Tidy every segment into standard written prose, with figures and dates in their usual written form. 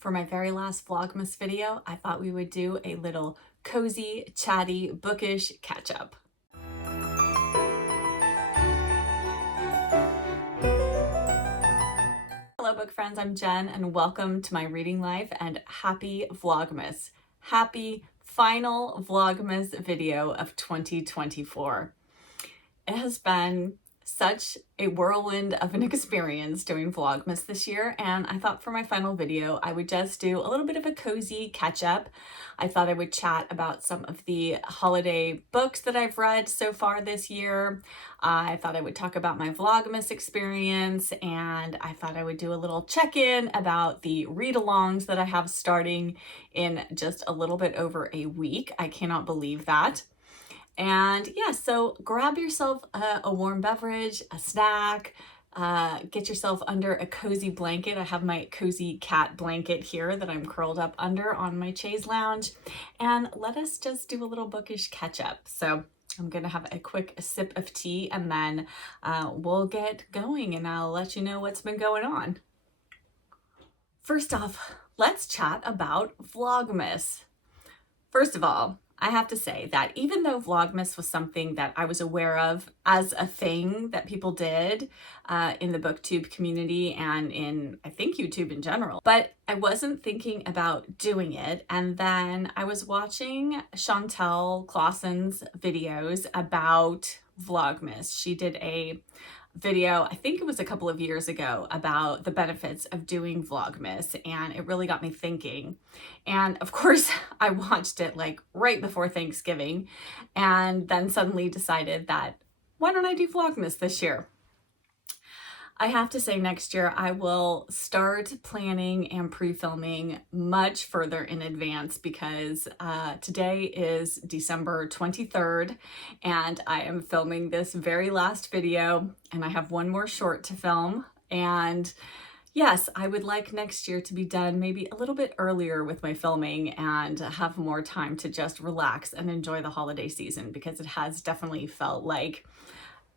For my very last Vlogmas video, I thought we would do a little cozy, chatty, bookish catch-up. Hello book friends, I'm Jen and welcome to my reading life and happy Vlogmas. Happy final Vlogmas video of 2024. It has been such a whirlwind of an experience doing Vlogmas this year, and I thought for my final video I would just do a little bit of a cozy catch-up. I thought I would chat about some of the holiday books that I've read so far this year. I thought I would talk about my Vlogmas experience, and I thought I would do a little check-in about the read-alongs that I have starting in just a little bit over a week. I cannot believe that. And yeah, so grab yourself a warm beverage, a snack, get yourself under a cozy blanket. I have my cozy cat blanket here that I'm curled up under on my chaise lounge, and let us just do a little bookish catch up. So I'm gonna have a quick sip of tea and then we'll get going and I'll let you know what's been going on. First off, let's chat about Vlogmas. First of all, I have to say that even though Vlogmas was something that I was aware of as a thing that people did in the booktube community and in, I think, YouTube in general, but I wasn't thinking about doing it. And then I was watching Chantel Klassen's videos about Vlogmas. She did a video, I think it was a couple of years ago, about the benefits of doing Vlogmas, and it really got me thinking. And of course I watched it like right before Thanksgiving and then suddenly decided that why don't I do Vlogmas this year? I have to say next year I will start planning and pre-filming much further in advance because today is December 23rd and I am filming this very last video and I have one more short to film. And yes, I would like next year to be done maybe a little bit earlier with my filming and have more time to just relax and enjoy the holiday season, because it has definitely felt like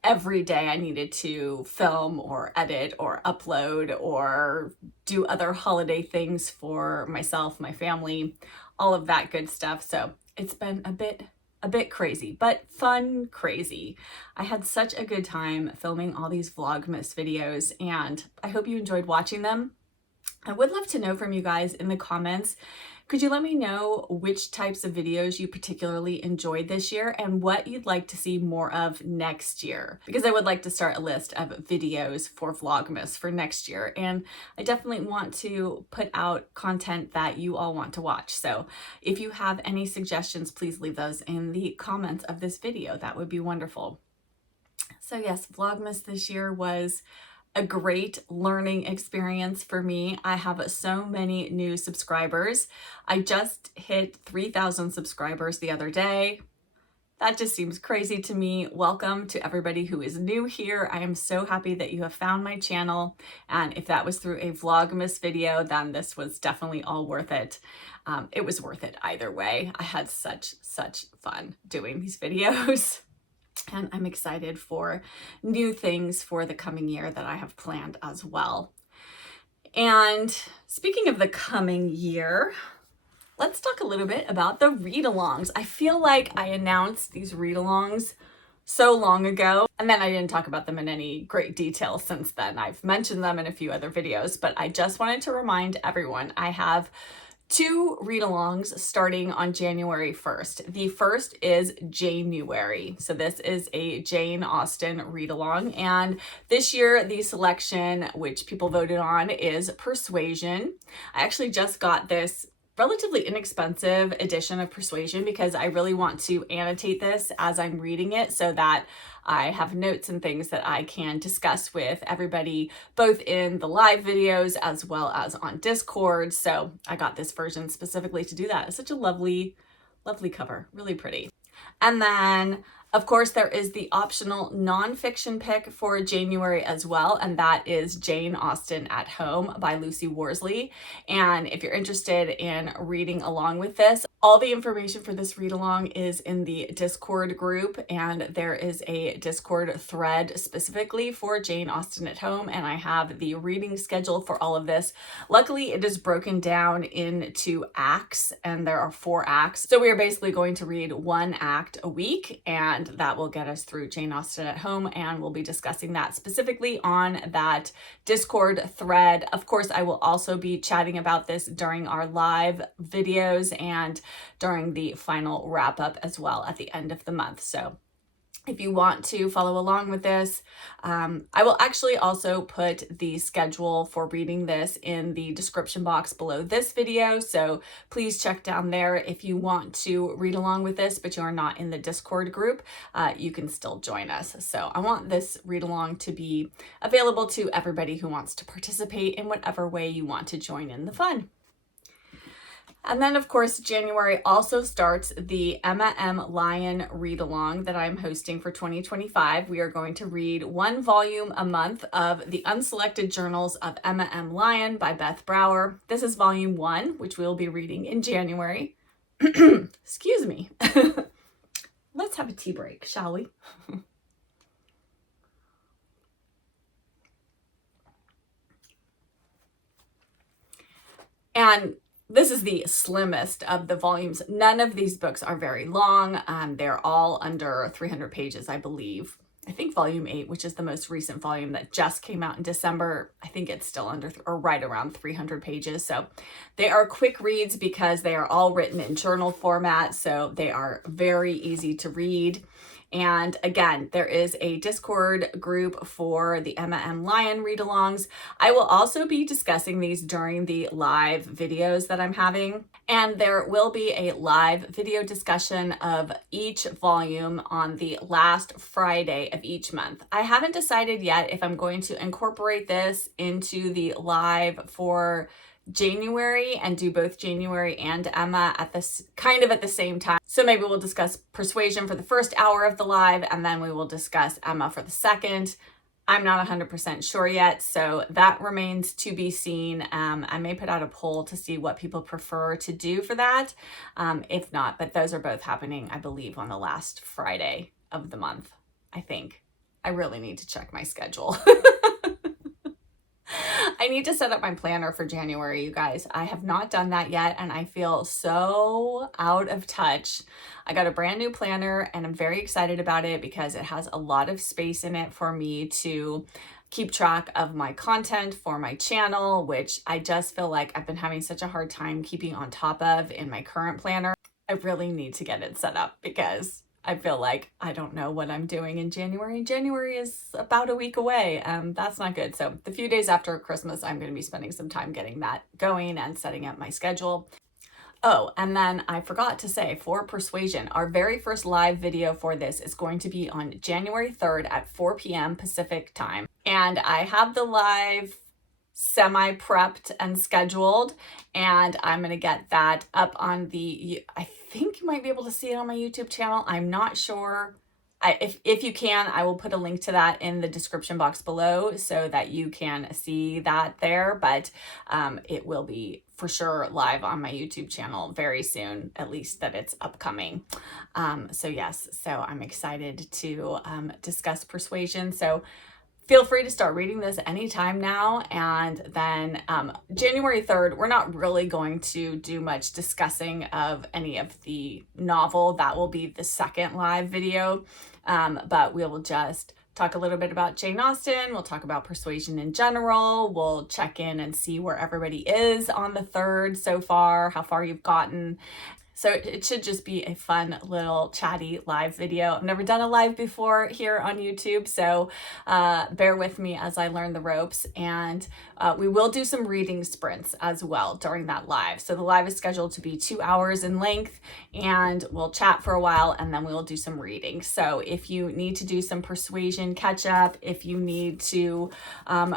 every day I needed to film or edit or upload or do other holiday things for myself, my family, all of that good stuff. So it's been a bit crazy, but fun crazy. I had such a good time filming all these Vlogmas videos and I hope you enjoyed watching them. I would love to know from you guys in the comments. Could you let me know which types of videos you particularly enjoyed this year and what you'd like to see more of next year? Because I would like to start a list of videos for Vlogmas for next year. And I definitely want to put out content that you all want to watch. So if you have any suggestions, please leave those in the comments of this video. That would be wonderful. So yes, Vlogmas this year was a great learning experience for me. I have so many new subscribers. I just hit 3,000 subscribers the other day. That just seems crazy to me. Welcome to everybody who is new here. I am so happy that you have found my channel. And if that was through a Vlogmas video, then this was definitely all worth it. It was worth it either way. I had such fun doing these videos. And I'm excited for new things for the coming year that I have planned as well. And speaking of the coming year, let's talk a little bit about the read-alongs. I feel like I announced these read-alongs so long ago, and then I didn't talk about them in any great detail since then. I've mentioned them in a few other videos, but I just wanted to remind everyone I have 2 read-alongs starting on January 1st. The first is January. So this is a Jane Austen read-along. And this year, the selection, which people voted on, is Persuasion. I actually just got this relatively inexpensive edition of Persuasion because I really want to annotate this as I'm reading it so that I have notes and things that I can discuss with everybody, both in the live videos as well as on Discord. So I got this version specifically to do that. It's such a lovely cover, really pretty. And then Of course, there is the optional nonfiction pick for January as well, and that is Jane Austen at Home by Lucy Worsley. And if you're interested in reading along with this, all the information for this read along is in the Discord group, and there is a Discord thread specifically for Jane Austen at Home, and I have the reading schedule for all of this. Luckily, it is broken down into acts, and there are 4 acts. So we are basically going to read 1 act a week, and that will get us through Jane Austen at Home, and we'll be discussing that specifically on that Discord thread. Of course, I will also be chatting about this during our live videos and during the final wrap up as well at the end of the month. So if you want to follow along with this, I will actually also put the schedule for reading this in the description box below this video. So please check down there if you want to read along with this, but you are not in the Discord group, you can still join us. So I want this read along to be available to everybody who wants to participate in whatever way you want to join in the fun. And then, of course, January also starts the Emma M. Lyon read-along that I'm hosting for 2025. We are going to read 1 volume a month of The Unselected Journals of Emma M. Lyon by Beth Brower. This is volume 1, which we'll be reading in January. Excuse me. Let's have a tea break, shall we? And this is the slimmest of the volumes. None of these books are very long. They're all under 300 pages, I believe. I think volume 8, which is the most recent volume that just came out in December, I think it's still under or right around 300 pages. So they are quick reads because they are all written in journal format. So they are very easy to read. And again, there is a Discord group for the Emma M. Lyon read-alongs. I will also be discussing these during the live videos that I'm having. And there will be a live video discussion of each volume on the last Friday of each month. I haven't decided yet if I'm going to incorporate this into the live for January and do both January and Emma at this kind of at the same time. So maybe we'll discuss Persuasion for the first hour of the live, and then we will discuss Emma for the second. I'm not 100% sure yet, so that remains to be seen. I may put out a poll to see what people prefer to do for that. If not, but those are both happening, I believe, on the last Friday of the month, I think. I really need to check my schedule. I need to set up my planner for January, you guys. I have not done that yet, and I feel so out of touch. I got a brand new planner, and I'm very excited about it because it has a lot of space in it for me to keep track of my content for my channel, which I just feel like I've been having such a hard time keeping on top of in my current planner. I really need to get it set up because I feel like I don't know what I'm doing in January. January is about a week away. That's not good. So the few days after Christmas, I'm going to be spending some time getting that going and setting up my schedule. Oh, and then I forgot to say, for Persuasion, our very first live video for this is going to be on January 3rd at 4 p.m. Pacific time. And I have the live semi-prepped and scheduled, and I'm going to get that up on the, I think you might be able to see it on my YouTube channel. I'm not sure. If you can, I will put a link to that in the description box below so that you can see that there, but it will be for sure live on my YouTube channel very soon, at least that it's upcoming. So yes, so I'm excited to discuss Persuasion. So feel free to start reading this anytime now. And then January 3rd, we're not really going to do much discussing of any of the novel. That will be the second live video. But we will just talk a little bit about Jane Austen. We'll talk about Persuasion in general. We'll check in and see where everybody is on the 3rd so far, how far you've gotten. So it should just be a fun little chatty live video. I've never done a live before here on YouTube, so bear with me as I learn the ropes. And we will do some reading sprints as well during that live. So the live is scheduled to be 2 hours in length, and we'll chat for a while, and then we will do some reading. So if you need to do some Persuasion catch up, if you need to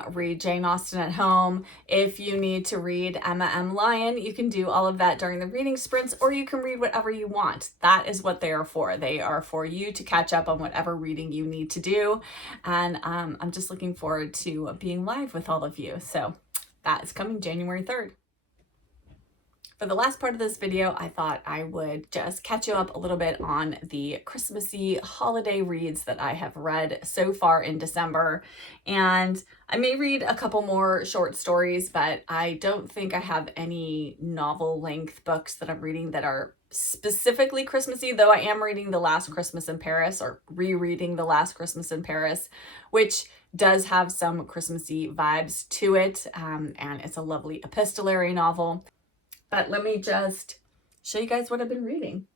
read Jane Austen at home, if you need to read Emma M. Lyon, you can do all of that during the reading sprints, or you you can read whatever you want. That is what they are for. They are for you to catch up on whatever reading you need to do. And I'm just looking forward to being live with all of you. So that is coming January 3rd. For the last part of this video, I thought I would just catch you up a little bit on the Christmassy holiday reads that I have read so far in December. And I may read a couple more short stories, but I don't think I have any novel length books that I'm reading that are specifically Christmassy, though I am reading The Last Christmas in Paris, or rereading The Last Christmas in Paris, which does have some Christmassy vibes to it. And it's a lovely epistolary novel. But let me just show you guys what I've been reading.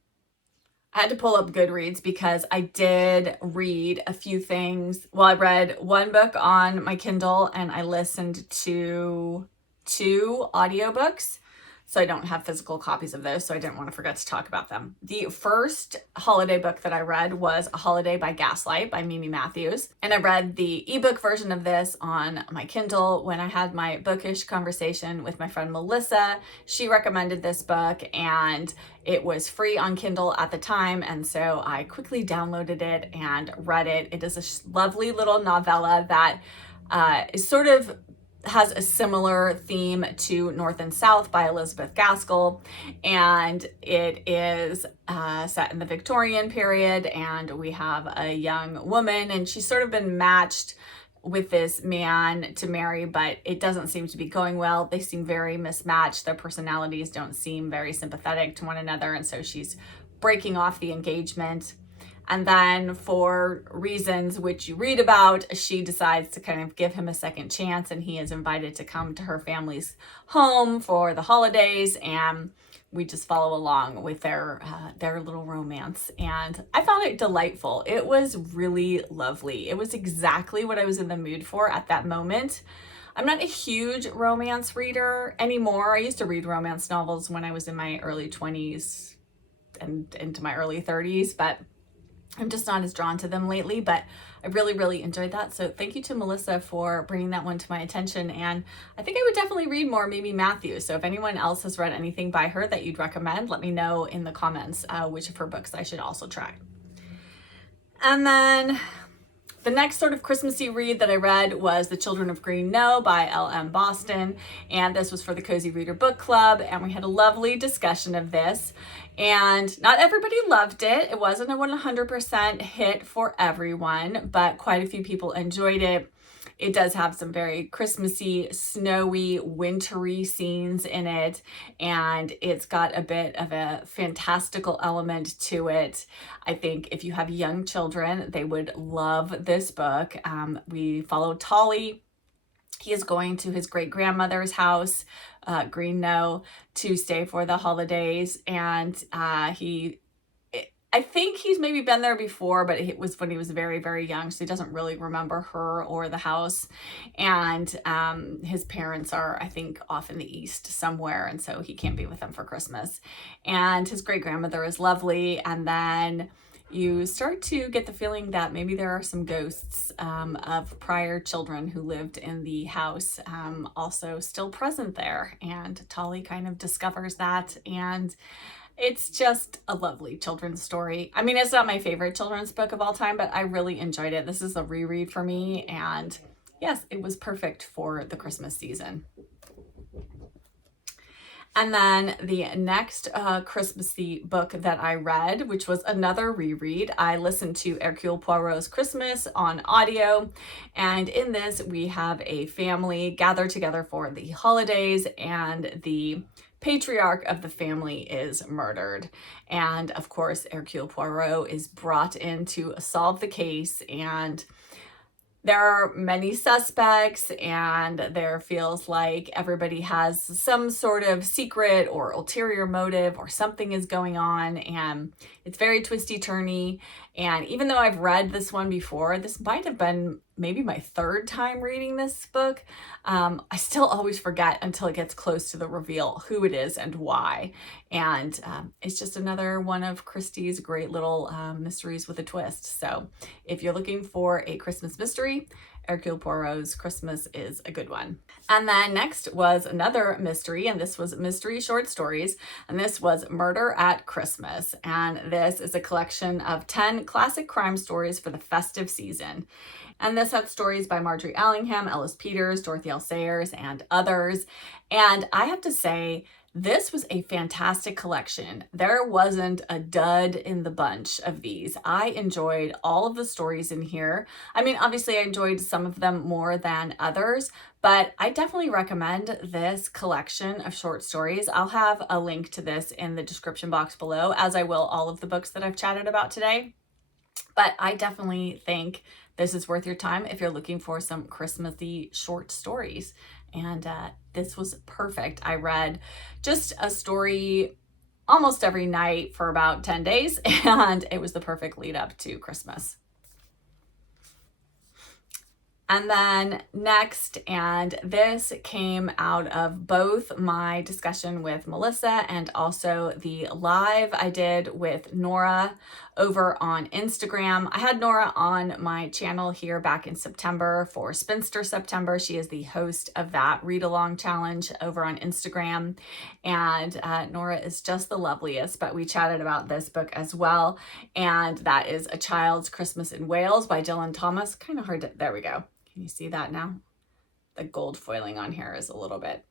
I had to pull up Goodreads because I did read a few things. Well, I read one book on my Kindle and I listened to 2 audiobooks. So I don't have physical copies of those, so I didn't want to forget to talk about them. The first holiday book that I read was A Holiday by Gaslight by Mimi Matthews. And I read the ebook version of this on my Kindle when I had my Bookish conversation with my friend Melissa. She recommended this book and it was free on Kindle at the time. And so I quickly downloaded it and read it. It is a lovely little novella that is sort of has a similar theme to North and South by Elizabeth Gaskell, and it is set in the Victorian period, and we have a young woman and she's sort of been matched with this man to marry, but it doesn't seem to be going well. They seem very mismatched. Their personalities don't seem very sympathetic to one another, and so she's breaking off the engagement. And then for reasons which you read about, she decides to kind of give him a second chance, and he is invited to come to her family's home for the holidays, and we just follow along with their little romance. And I found it delightful. It was really lovely. It was exactly what I was in the mood for at that moment. I'm not a huge romance reader anymore. I used to read romance novels when I was in my early 20s and into my early 30s, but I'm just not as drawn to them lately, but I really, really enjoyed that. So thank you to Melissa for bringing that one to my attention. And I think I would definitely read more Mimi Matthews. So if anyone else has read anything by her that you'd recommend, let me know in the comments which of her books I should also try. And then the next sort of Christmassy read that I read was The Children of Green Know by L.M. Boston. And this was for the Cozy Reader Book Club. And we had a lovely discussion of this. And not everybody loved it. It wasn't a 100% hit for everyone, but quite a few people enjoyed it. It does have some very Christmassy, snowy, wintry scenes in it, and it's got a bit of a fantastical element to it. I think if you have young children, they would love this book. We follow Tolly. He is going to his great-grandmother's house, Green Know, to stay for the holidays, and I think he's maybe been there before, but it was when he was very, very young, so he doesn't really remember her or the house. And his parents are, I think, off in the East somewhere, and so he can't be with them for Christmas. And his great-grandmother is lovely, and then you start to get the feeling that maybe there are some ghosts of prior children who lived in the house also still present there. And Tolly kind of discovers that, and it's just a lovely children's story. I mean, it's not my favorite children's book of all time, but I really enjoyed it. This is a reread for me, and yes, it was perfect for the Christmas season. And then the next Christmassy book that I read, which was another reread, I listened to Hercule Poirot's Christmas on audio. And in this, we have a family gathered together for the holidays, and the patriarch of the family is murdered. And of course, Hercule Poirot is brought in to solve the case, and there are many suspects, and there feels like everybody has some sort of secret or ulterior motive, or something is going on, and it's very twisty-turny. And even though I've read this one before, this might have been maybe my 3rd time reading this book, I still always forget until it gets close to the reveal who it is and why. And it's just another one of Christie's great little mysteries with a twist. So if you're looking for a Christmas mystery, Hercule Poirot's Christmas is a good one. And then next was another mystery, and this was mystery short stories, and this was Murder at Christmas. And this is a collection of 10 classic crime stories for the festive season. And this had stories by Marjorie Allingham, Ellis Peters, Dorothy L. Sayers, and others. And I have to say, this was a fantastic collection. There wasn't a dud in the bunch of these. I enjoyed all of the stories in here. I mean, obviously I enjoyed some of them more than others, but I definitely recommend this collection of short stories. I'll have a link to this in the description box below, as I will all of the books that I've chatted about today. But I definitely think this is worth your time if you're looking for some Christmassy short stories. And this was perfect. I read just a story almost every night for about 10 days, and it was the perfect lead up to Christmas. And then next, and this came out of both my discussion with Melissa and also the live I did with Nora over on Instagram. I had Nora on my channel here back in September for Spinster September. She is the host of that read-along challenge over on Instagram. And Nora is just the loveliest, but we chatted about this book as well. And that is A Child's Christmas in Wales by Dylan Thomas. Kind of hard to, there we go. Can you see that now? The gold foiling on here is a little bit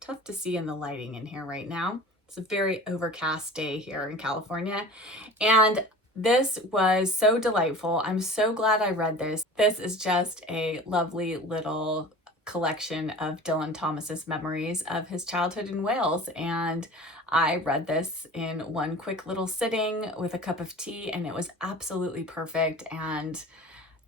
tough to see in the lighting in here right now. It's a very overcast day here in California. And this was so delightful. I'm so glad I read this. This is just a lovely little collection of Dylan Thomas's memories of his childhood in Wales. And I read this in one quick little sitting with a cup of tea, and it was absolutely perfect. And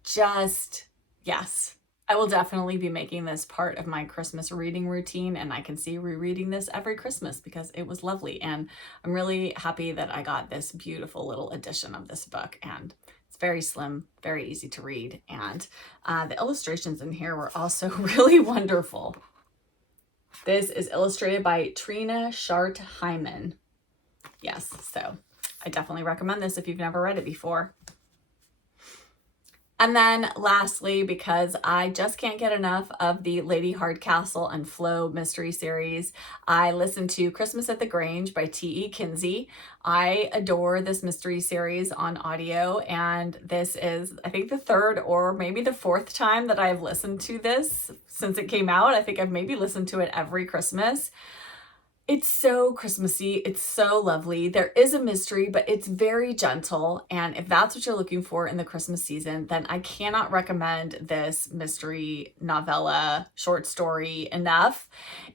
just, yes, I will definitely be making this part of my Christmas reading routine, and I can see rereading this every Christmas because it was lovely. And I'm really happy that I got this beautiful little edition of this book, and it's very slim, very easy to read. And the illustrations in here were also really wonderful. This is illustrated by Trina Shart Hyman. Yes, so I definitely recommend this if you've never read it before. And then lastly, because I just can't get enough of the Lady Hardcastle and Flo mystery series, I listened to Christmas at the Grange by T.E. Kinsey. I adore this mystery series on audio, and this is, I think, the third or maybe the fourth time that I've listened to this since it came out. I think I've maybe listened to it every Christmas. It's so Christmassy. It's so lovely. There is a mystery, but it's very gentle. And if that's what you're looking for in the Christmas season, then I cannot recommend this mystery novella short story enough.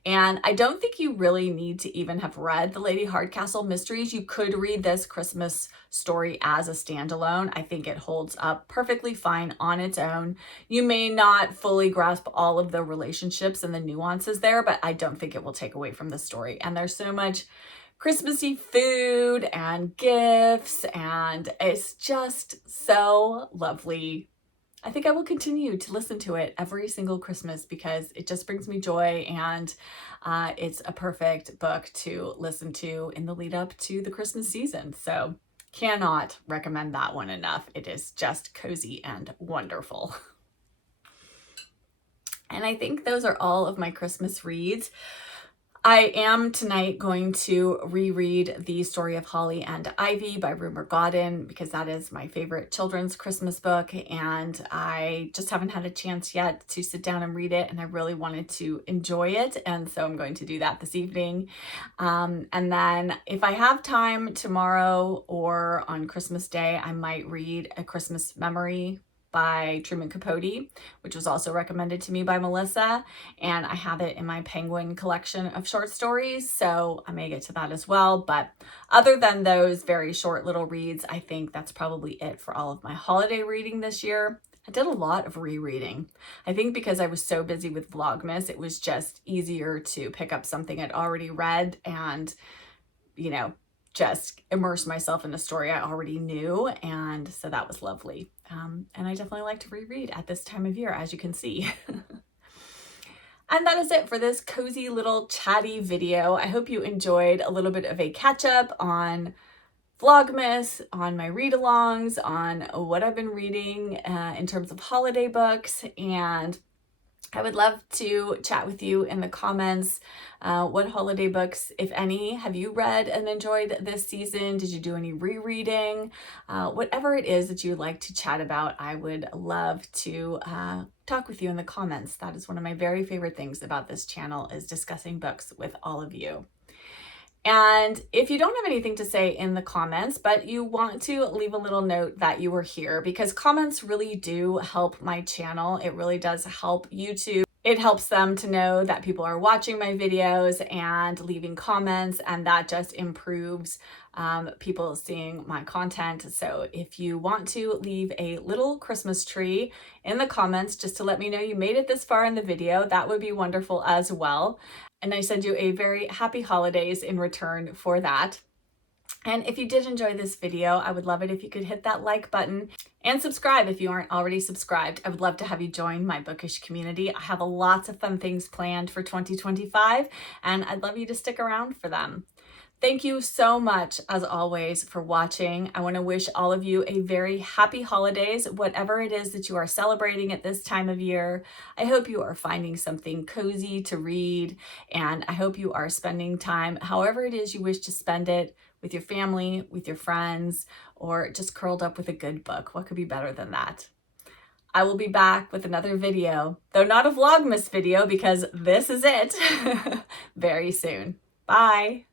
And I don't think you really need to even have read the Lady Hardcastle mysteries. You could read this Christmas story as a standalone. I think it holds up perfectly fine on its own. You may not fully grasp all of the relationships and the nuances there, but I don't think it will take away from the story. And there's so much Christmassy food and gifts, and it's just so lovely. I think I will continue to listen to it every single Christmas because it just brings me joy, and it's a perfect book to listen to in the lead up to the Christmas season. So cannot recommend that one enough. It is just cozy and wonderful. And I think those are all of my Christmas reads. I am tonight going to reread The Story of Holly and Ivy by Rumer Godden because that is my favorite children's Christmas book, and I just haven't had a chance yet to sit down and read it, and I really wanted to enjoy it, and so I'm going to do that this evening. And then if I have time tomorrow or on Christmas Day, I might read A Christmas Memory by Truman Capote, which was also recommended to me by Melissa, and I have it in my Penguin collection of short stories, so I may get to that as well. But other than those very short little reads, I think that's probably it for all of my holiday reading this year. I did a lot of rereading. I think because I was so busy with Vlogmas, it was just easier to pick up something I'd already read and, you know, just immerse myself in a story I already knew, and so that was lovely. And I definitely like to reread at this time of year, as you can see. And that is it for this cozy little chatty video. I hope you enjoyed a little bit of a catch up on Vlogmas, on my read-alongs, on what I've been reading in terms of holiday books, and I would love to chat with you in the comments. What holiday books, if any, have you read and enjoyed this season? Did you do any rereading? Whatever it is that you would like to chat about, I would love to talk with you in the comments. That is one of my very favorite things about this channel, is discussing books with all of you. And if you don't have anything to say in the comments, but you want to leave a little note that you were here, because comments really do help my channel. It really does help YouTube. It helps them to know that people are watching my videos and leaving comments, and that just improves people seeing my content. So if you want to leave a little Christmas tree in the comments just to let me know you made it this far in the video, that would be wonderful as well. And I send you a very happy holidays in return for that. And if you did enjoy this video, I would love it if you could hit that like button and subscribe if you aren't already subscribed. I would love to have you join my bookish community. I have lots of fun things planned for 2025, and I'd love you to stick around for them. Thank you so much, as always, for watching. I want to wish all of you a very happy holidays, whatever it is that you are celebrating at this time of year. I hope you are finding something cozy to read, and I hope you are spending time, however it is you wish to spend it, with your family, with your friends, or just curled up with a good book. What could be better than that? I will be back with another video, though not a Vlogmas video, because this is it, very soon. Bye.